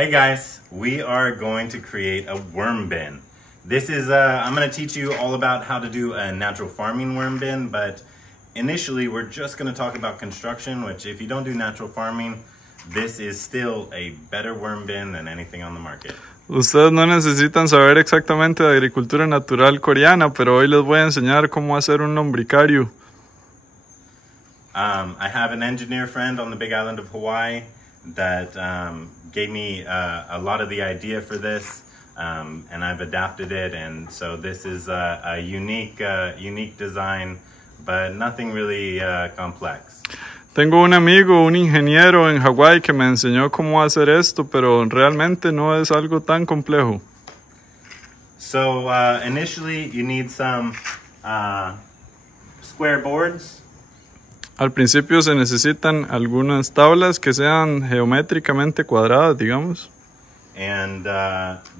Hey guys, we are going to create a worm bin. This is, I'm going to teach you all about how to do a natural farming worm bin, but initially we're just going to talk about construction, which if you don't do natural farming, this is still a better worm bin than anything on the market. Ustedes no necesitan saber exactamente de agricultura natural coreana, pero hoy les voy a enseñar cómo hacer un lombricario. I have an engineer friend on the big island of Hawaii that gave me a lot of the idea for this, and I've adapted it, and so this is a unique design, but nothing really complex. Tengo un amigo, un ingeniero en Hawái que me enseñó cómo hacer esto, pero realmente no es algo tan complejo. So initially you need some square boards. Al principio se necesitan algunas tablas que sean geométricamente cuadradas, digamos. And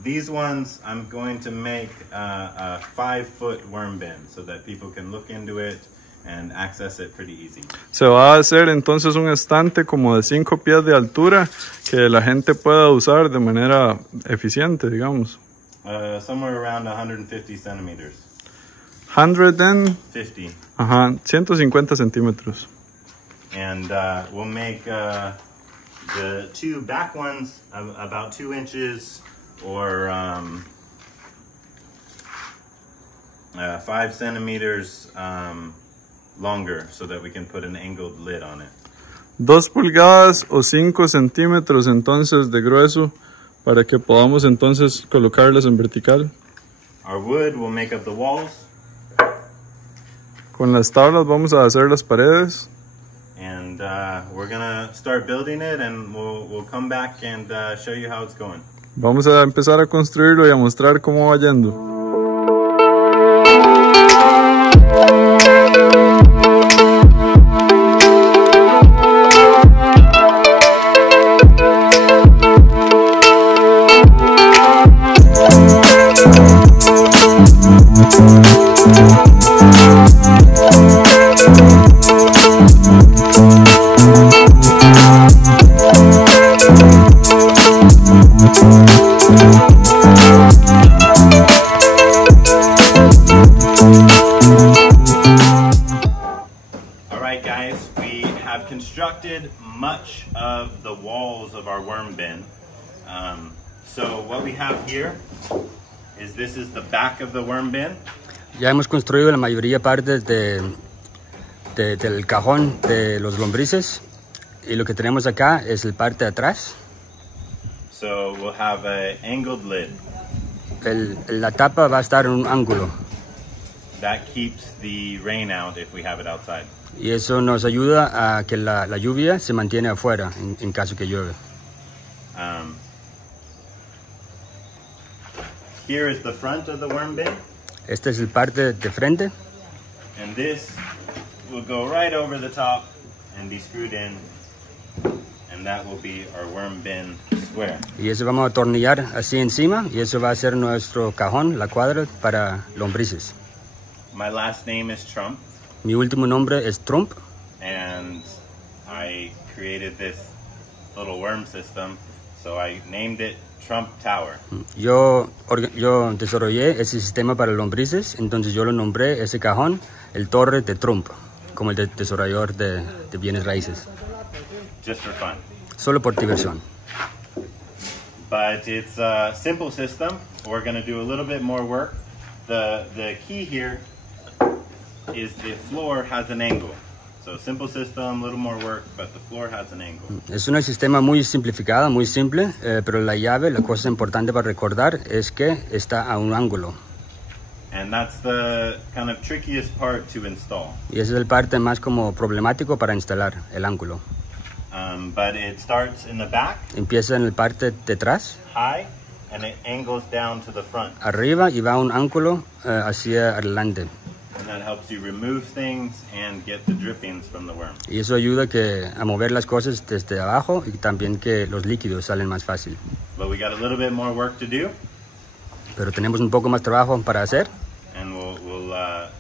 these ones I'm going to make a 5-foot worm bin so that people can look into it and access it pretty easy. Se va a hacer entonces un estante como de 5 pies de altura que la gente pueda usar de manera eficiente, digamos. Somewhere around 150 centimeters. 150. 50. Ajá, 150 centímetros. And we'll make the two back ones about 2 inches or 5 centimeters longer so that we can put an angled lid on it. 2 pulgadas o 5 centímetros entonces de grueso para que podamos entonces colocarlas en vertical. Our wood will make up the walls. Con las tablas vamos a hacer las paredes. And we're gonna start building it, and we'll come back and show you how it's going. Vamos a empezar a construirlo y a mostrar cómo va yendo. Alright guys, we have constructed much of the walls of our worm bin. So what we have here is this is the back of the worm bin. Ya hemos construido la mayoría partes del cajón de los lombrices y lo que tenemos acá es el parte de atrás. So we'll have an angled lid. La tapa va a estar en un ángulo That keeps the rain out if we have it outside. y eso nos ayuda a que la lluvia se mantiene afuera en caso que llueve. Here is the front of the worm bin. Este es el parte de frente And this will go right over the top and be screwed in. And that will be our worm bin square. y eso vamos a atornillar así encima y eso va a ser nuestro cajón, la cuadra para lombrices. My last name is Trump, Mi último nombre es Trump and I created this little worm system, so I named it Trump Tower. Yo desarrollé ese sistema para lombrices, entonces yo lo nombré ese cajón el Torre de Trump, como el desarrollador de bienes raíces, Just for fun. solo por diversión. But it's a simple system. We're going to do a little bit more work. The key here is the floor has an angle. So simple system, a little more work, but the floor has an angle. Es un sistema muy simplificado, muy simple, pero la llave, la cosa importante para recordar es que está a un ángulo. And that's the kind of trickiest part to install. Y esa es el parte más como problemático para instalar, el ángulo. But it starts in the back, Empieza en el parte de atrás, high, and it angles down to the front. arriba y va a un ángulo hacia adelante. And that helps you remove things and get the drippings from the worm. Y eso ayuda a mover las cosas desde abajo y también que los líquidos salen más fácil. But we got a little bit more work to do, Pero tenemos un poco más trabajo para hacer and we'll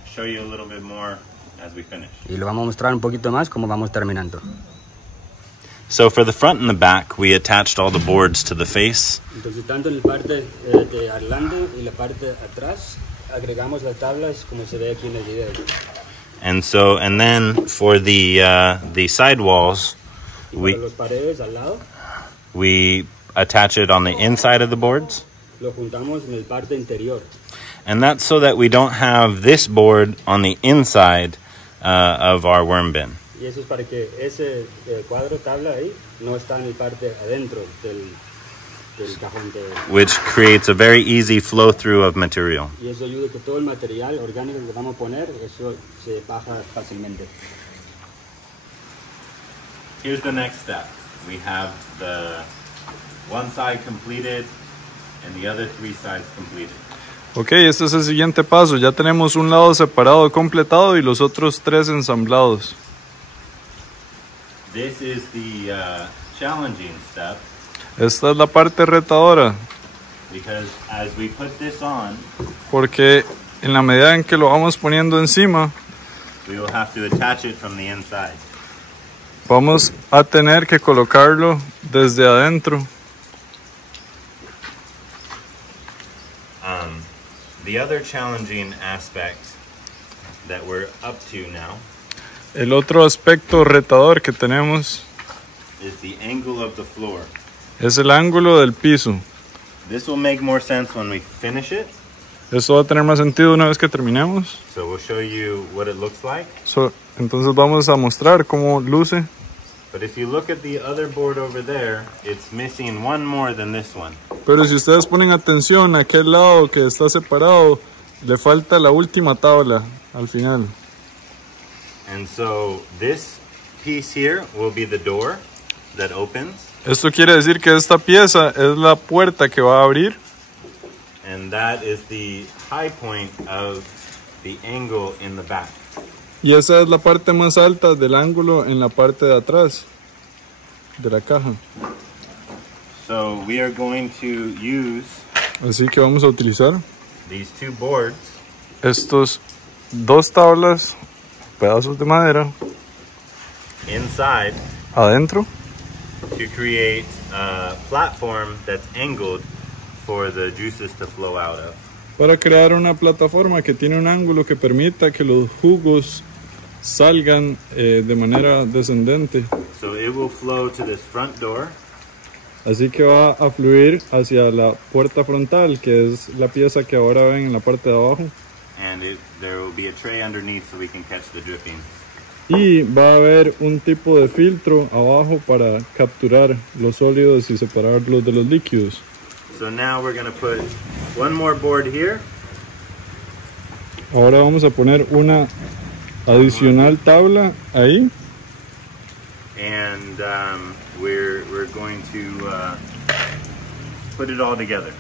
show you a little bit more as we finish. y lo vamos a mostrar un poquito más cómo vamos terminando. So for the front and the back, we attached all the boards to the face. Entonces, tanto en la parte de adelante y la parte atrás, agregamos las tablas como se ve aquí en el video. And then for the side walls, Para los paredes al lado, we attach it on the inside of the boards. lo juntamos en el parte interior. And that's so that we don't have this board on the inside of our worm bin. Y eso es para que ese cuadro tabla ahí no está en el parte adentro del cajón de... Which creates a very easy flow through of material. Y eso ayuda a que todo el material orgánico que vamos a poner, eso se baja fácilmente. Here's the next step. We have the one side completed and the other 3 sides completed. Ok, este es el siguiente paso. Ya tenemos un lado separado completado y los otros 3 ensamblados. This is the challenging step. Esta es la parte retadora, Because as we put this on, porque en la medida en que lo vamos poniendo encima, we will have to attach it from the inside. vamos a tener que colocarlo desde adentro. The other challenging aspect that we're up to now El otro aspecto retador que tenemos is the angle of the floor. es el ángulo del piso. This will make more sense when we finish it. Esto va a tener más sentido una vez que terminemos. So we'll show you what it looks like. Entonces vamos a mostrar cómo luce. But if you look at the other board over there, it's missing one more than this one. Pero si ustedes ponen atención a aquel lado que está separado, le falta la última tabla al final. And so this piece here will be the door that opens. Esto quiere decir que esta pieza es la puerta que va a abrir. And that is the high point of the angle in the back. Y esa es la parte más alta del ángulo en la parte de atrás de la caja. So we are going to use Así que vamos a utilizar these 2 boards estos 2 tablas, pedazos de madera, inside adentro, to create a platform that's angled for the juices to flow out of. para crear una plataforma que tiene un ángulo que permita que los jugos salgan de manera descendente. So it will flow to this front door, Así que va a fluir hacia la puerta frontal, que es la pieza que ahora ven en la parte de abajo. and there will be a tray underneath so we can catch the drippings. Y va a haber un tipo de filtro abajo para capturar los sólidos y separarlos de los líquidos. So now we're going to put one more board here, Ahora vamos a poner una adicional tabla ahí. and we're going to put it all together.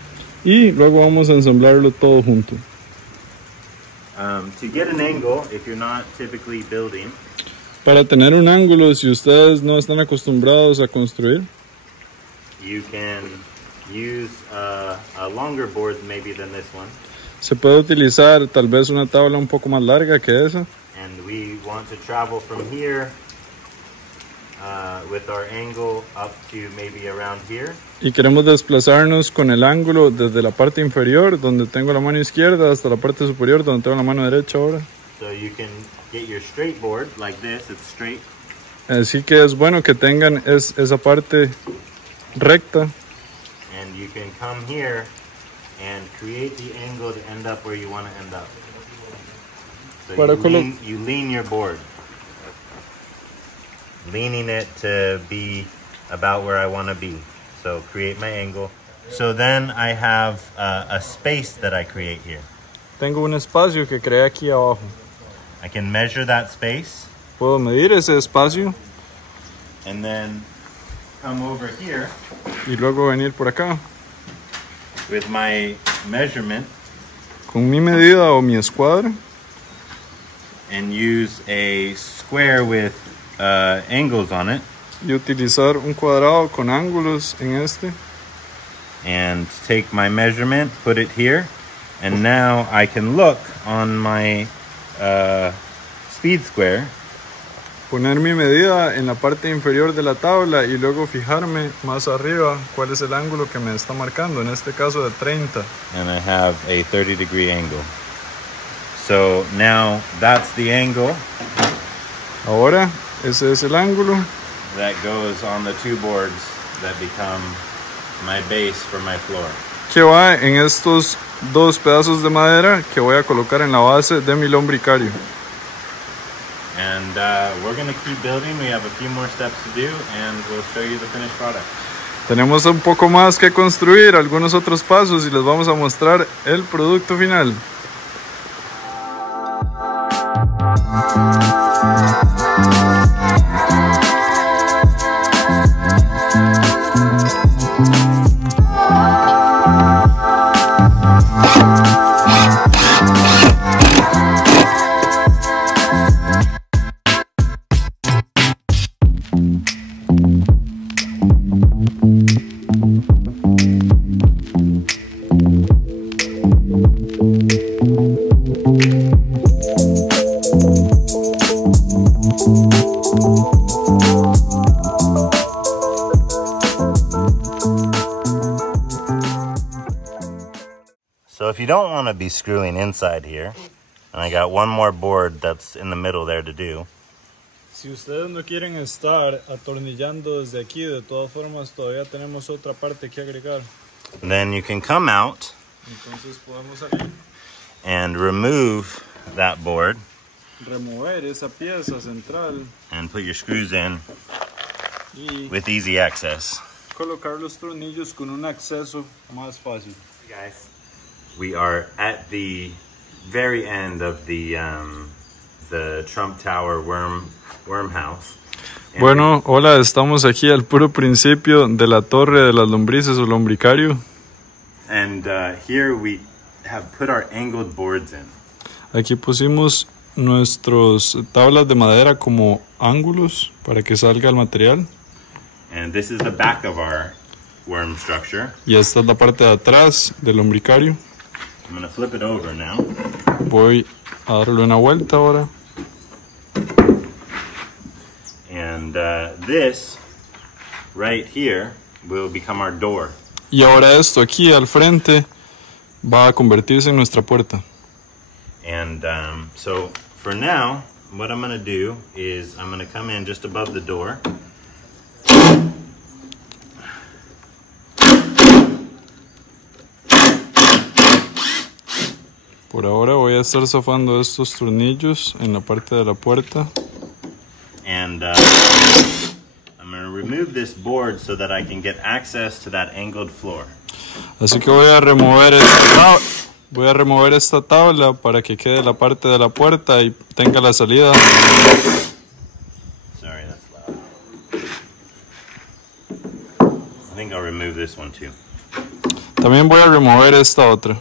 Y luego vamos a ensamblarlo todo junto. To get an angle, if you're not typically building, Para tener un ángulo, si ustedes no están acostumbrados a construir, you can use a longer board maybe than this one. se puede utilizar tal vez una tabla un poco más larga que esa. And we want to travel from here with our angle up to maybe around here. Y queremos desplazarnos con el ángulo desde la parte inferior, donde tengo la mano izquierda, hasta la parte superior, donde tengo la mano derecha ahora. So you can get your straight board like this, it's straight. Así que es bueno que tengan esa parte recta. And you can come here and create the angle to end up where you want to end up. So Para you lean your board. Leaning it to be about where I want to be. So create my angle. So then I have a space that I create here. Tengo un espacio que creé aquí abajo. I can measure that space Puedo medir ese espacio and then come over here y luego venir por acá with my measurement con mi medida o mi escuadra and use a square with angles on it y utilizar un cuadrado con ángulos en este. and take my measurement, put it here, and now I can look on my speed square poner mi medida en la parte inferior de la tabla y luego fijarme más arriba cuál es el ángulo que me está marcando, en este caso de 30. And I have a 30-degree angle. So now that's the angle Ahora, ese es el ángulo that goes on the two boards that become my base for my floor. que va en estos dos pedazos de madera que voy a colocar en la base de mi lombricario. And we're going to keep building. We have a few more steps to do, and we'll show you the finished product. Tenemos un poco más que construir, algunos otros pasos, y les vamos a mostrar el producto final. So if you don't want to be screwing inside here, and I got one more board that's in the middle there to do. Si ustedes no quieren estar atornillando desde aquí, de todas formas todavía tenemos otra parte que agregar. Then you can come out Entonces podemos salir, and remove that board remover esa pieza central and put your screws in y with easy access. colocar los tornillos con un acceso más fácil. Guys, we are at the very end of the Trump Tower worm house. And Bueno, hola, estamos aquí al puro principio de la torre de las lombrices o lombricario. Here we have put our angled boards in. Aquí pusimos nuestros tablas de madera como ángulos para que salga el material. And this is the back of our worm structure. Y esta es la parte de atrás del lombricario. I'm going to flip it over now. Voy a darle una vuelta ahora. And this right here will become our door. Y ahora esto aquí al frente va a convertirse en nuestra puerta. And so for now, what I'm going to do is I'm going to come in just above the door. Por ahora voy a estar zafando estos tornillos en la parte de la puerta. And I'm going to remove this board so that I can get access to that angled floor. Así que voy a remover esta tabla para que quede la parte de la puerta y tenga la salida. Sorry, that's loud. I think I'll remove this one too. También voy a remover esta otra.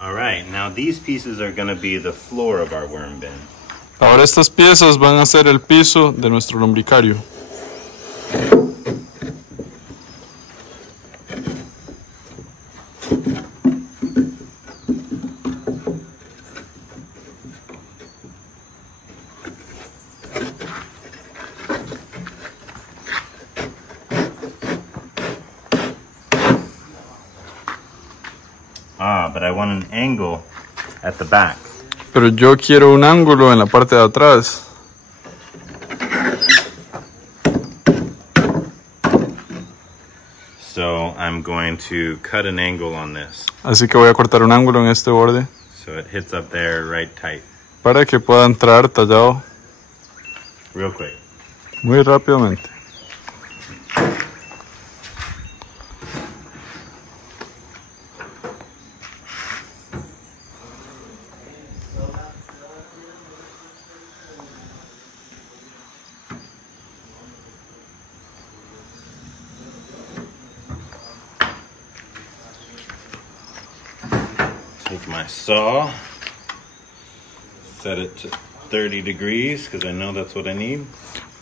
Alright, now these pieces are going to be the floor of our worm bin. Ahora estas piezas van a ser el piso de nuestro lombricario. But I want an angle at the back. Pero yo quiero un ángulo en la parte de atrás. So I'm going to cut an angle on this. Así que voy a cortar un ángulo en este borde So it hits up there right tight. para que pueda entrar tallado Real quick. muy rápidamente. Take my saw, set it to 30 degrees because I know that's what I need.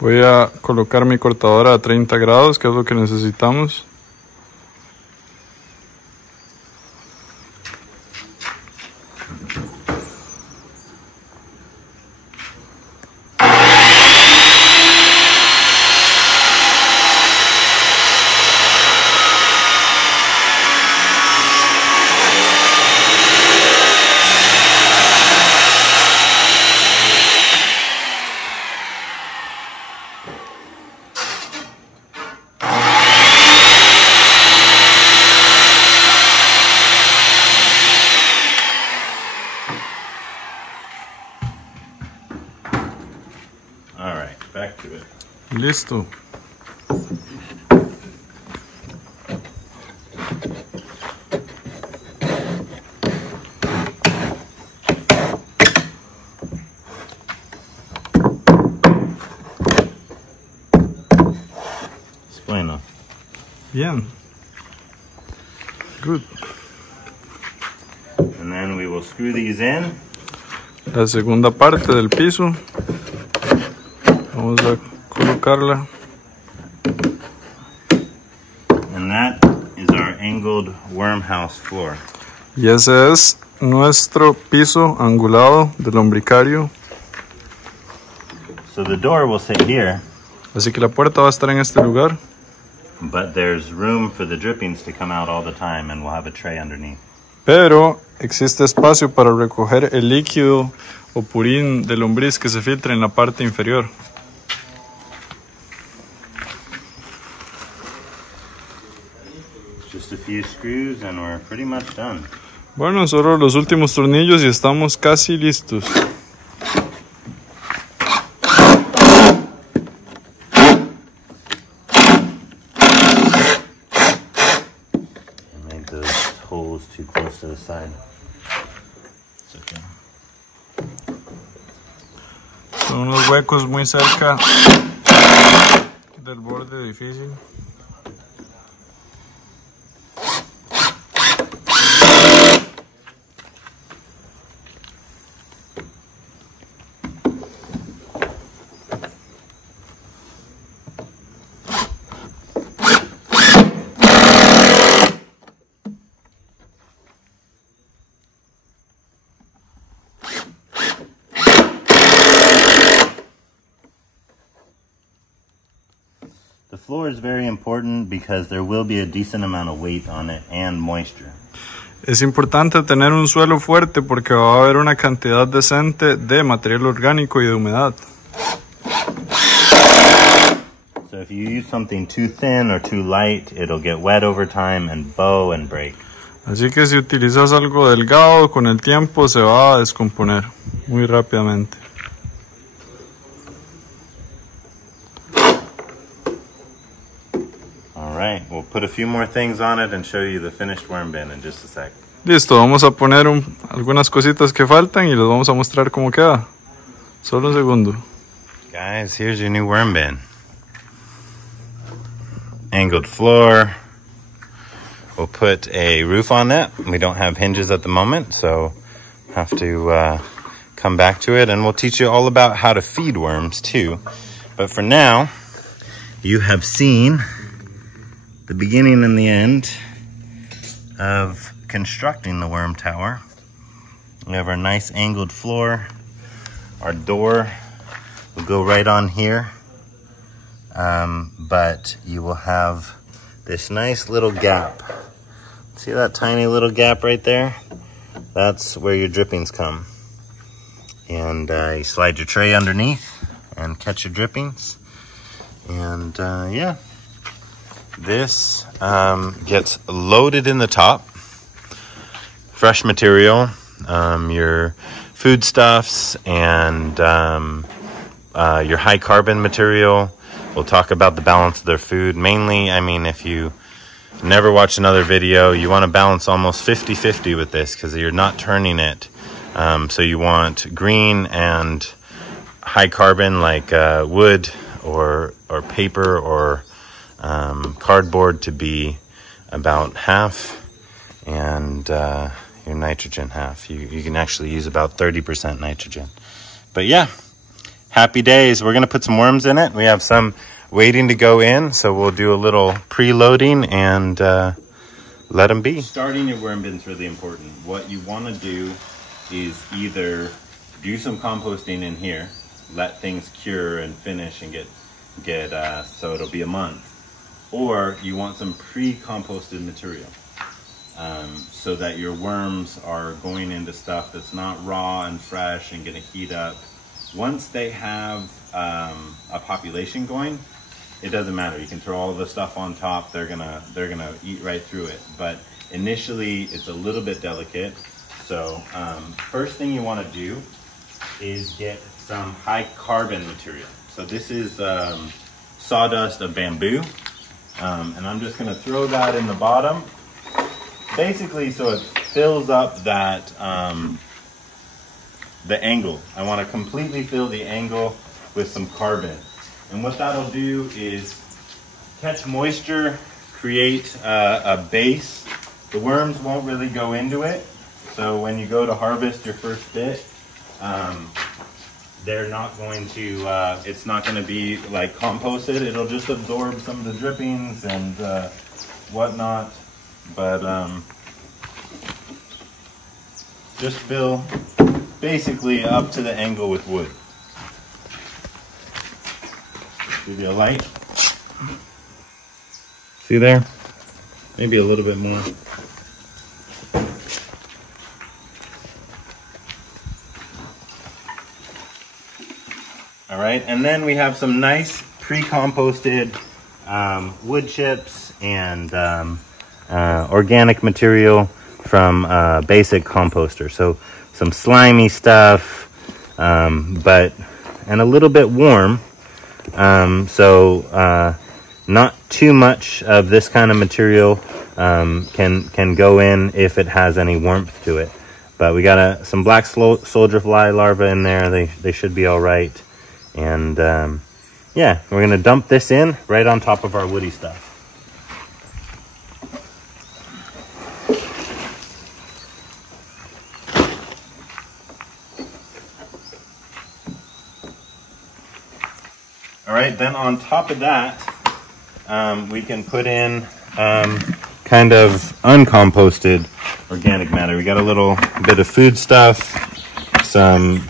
Voy a colocar mi cortadora a 30 grados, que es lo que necesitamos. All right, back to it. Listo. Bueno. Bien. Good. And then we will screw these in. La segunda parte del piso. Vamos a colocarla. And that is our angled worm house floor. Y ese es nuestro piso angulado del lombricario. So the door will sit here, Así que la puerta va a estar en este lugar. but there's room for the drippings to come out all the time, and we'll have a tray underneath. Pero existe espacio para recoger el líquido o purín de lombriz que se filtra en la parte inferior. Just a few screws and we're pretty much done. Bueno, solo los últimos tornillos y estamos casi listos. I made those holes too close to the side. It's okay. Son unos huecos muy cerca del borde difícil. The floor is very important because there will be a decent amount of weight on it and moisture. Es importante tener un suelo fuerte porque va a haber una cantidad decente de material orgánico y de humedad. So if you use something too thin or too light, it'll get wet over time and bow and break. Así que si utilizas algo delgado, con el tiempo se va a descomponer muy rápidamente. All right, we'll put a few more things on it and show you the finished worm bin in just a sec. Listo, vamos a poner algunas cositas que faltan y les vamos a mostrar cómo queda. Solo un segundo. Guys, here's your new worm bin. Angled floor. We'll put a roof on that. We don't have hinges at the moment, so have to come back to it. And we'll teach you all about how to feed worms too. But for now, you have seen the beginning and the end of constructing the worm tower. We have our nice angled floor. Our door will go right on here. But you will have this nice little gap. See that tiny little gap right there? That's where your drippings come. And you slide your tray underneath and catch your drippings. And yeah, this gets loaded in the top. Fresh material, your foodstuffs and your high carbon material. We'll talk about the balance of their food. Mainly, I mean, if you never watch another video, you want to balance almost 50-50 with this because you're not turning it. So you want green and high carbon like wood or paper or cardboard to be about half, and your nitrogen half. You can actually use about 30% nitrogen. But yeah, Happy days. We're gonna put some worms in it. We have some waiting to go in, so we'll do a little preloading and let them be. Starting your worm bin is really important. What you want to do is either do some composting in here, let things cure and finish and get so it'll be a month, or you want some pre-composted material so that your worms are going into stuff that's not raw and fresh and gonna heat up. Once they have a population going, it doesn't matter. You can throw all the stuff on top. They're gonna eat right through it. But initially, it's a little bit delicate. So first thing you want to do is get some high carbon material. So this is sawdust of bamboo, and I'm just gonna throw that in the bottom, basically so it fills up that the angle. I want to completely fill the angle with some carbon. And what that'll do is catch moisture, create a base. The worms won't really go into it. So when you go to harvest your first bit, they're not going to, it's not going to be like composted. It'll just absorb some of the drippings and whatnot. But just fill basically up to the angle with wood. Give you a light. See there? Maybe a little bit more. All right, and then we have some nice pre-composted wood chips and organic material from Basic Composter. So some slimy stuff, and a little bit warm. Not too much of this kind of material can go in if it has any warmth to it. But we got some black soldier fly larvae in there. They should be all right. And yeah, we're gonna dump this in right on top of our woody stuff. All right, then on top of that, we can put in kind of uncomposted organic matter. We got a little bit of food stuff, some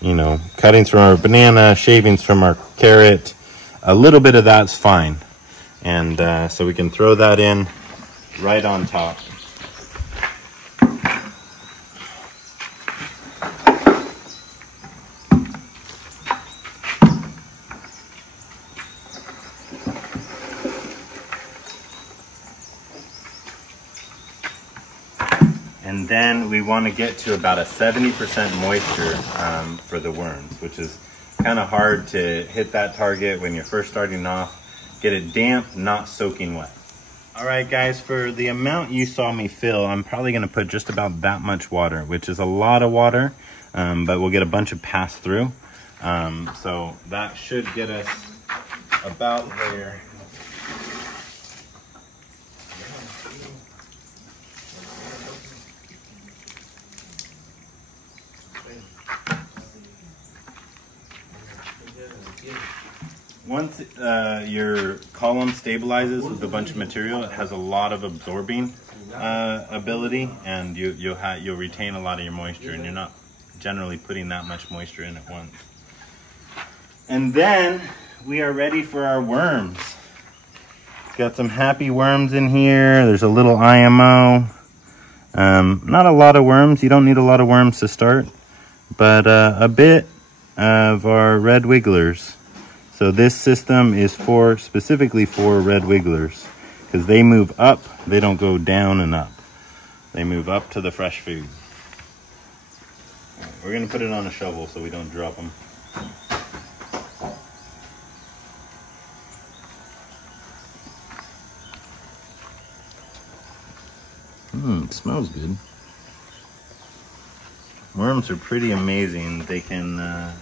you know, cuttings from our banana, shavings from our carrot. A little bit of that's fine. And so we can throw that in right on top. And then we want to get to about a 70% moisture for the worms, which is kind of hard to hit that target when you're first starting off. Get it damp, not soaking wet. All right, guys, for the amount you saw me fill, I'm probably going to put just about that much water, which is a lot of water, but we'll get a bunch of pass through. So that should get us about there. Once your column stabilizes with a bunch of material, it has a lot of absorbing ability, and you'll retain a lot of your moisture, and you're not generally putting that much moisture in at once. And then we are ready for our worms. Got some happy worms in here. There's a little IMO. Not a lot of worms. You don't need a lot of worms to start, but a bit of our red wigglers. So this system is specifically for red wigglers, because they move up, they don't go down and up. They move up to the fresh food. Right, we're gonna put it on a shovel so we don't drop them. It smells good. Worms are pretty amazing. They can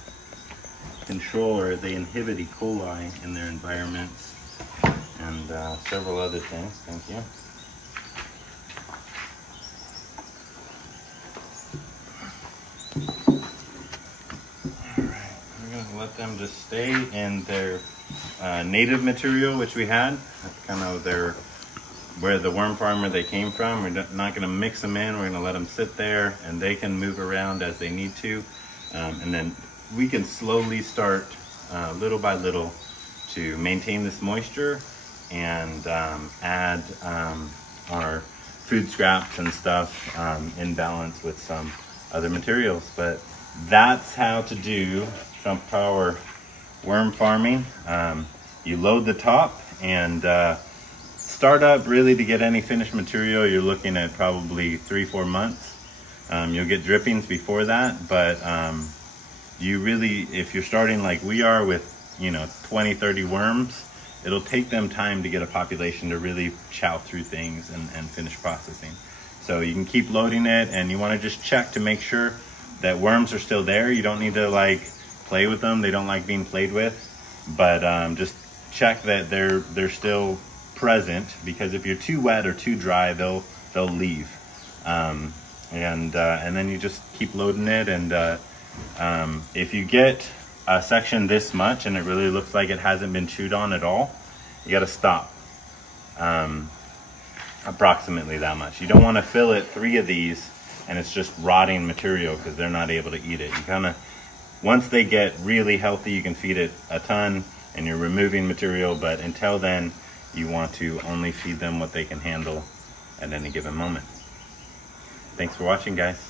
control, or they inhibit E. coli in their environments, and several other things. Thank you. All them to stay in their native material, which we had. That's kind of where the worm farmer they came from. We're not going to mix them in. We're going to let them sit there and they can move around as they need to. And then we can slowly start little by little to maintain this moisture and add our food scraps and stuff in balance with some other materials. But that's how to do Trump Power worm farming. You load the top and start up really to get any finished material. You're looking at probably 3-4 months. You'll get drippings before that, but you really, if you're starting like we are with 20-30 worms, it'll take them time to get a population to really chow through things and finish processing. So you can keep loading it, and you want to just check to make sure that worms are still there. You don't need to like play with them. They don't like being played with, but just check that they're still present, because if you're too wet or too dry, they'll leave. And then you just keep loading it, and if you get a section this much and it really looks like it hasn't been chewed on at all, you got to stop. Approximately that much. You don't want to fill it 3 of these and it's just rotting material because they're not able to eat it. You kind of, once they get really healthy, you can feed it a ton and you're removing material, but until then you want to only feed them what they can handle at any given moment. Thanks for watching, guys.